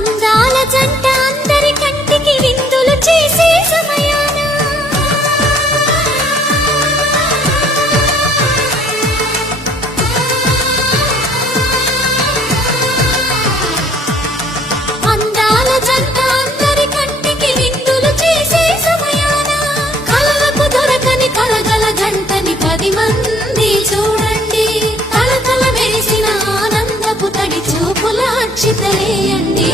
అందాల జంట అందరి కంటికి విందులు చేసే సమయాన అందాల జంట అందరి కంటికి విందులు చేసే సమయాన కలలకు దొరకని కలగల గంటని 10 మంది చూడండి తల తల మెరిసిన ఆనందపు తడి చూపుల అక్షితలేయండి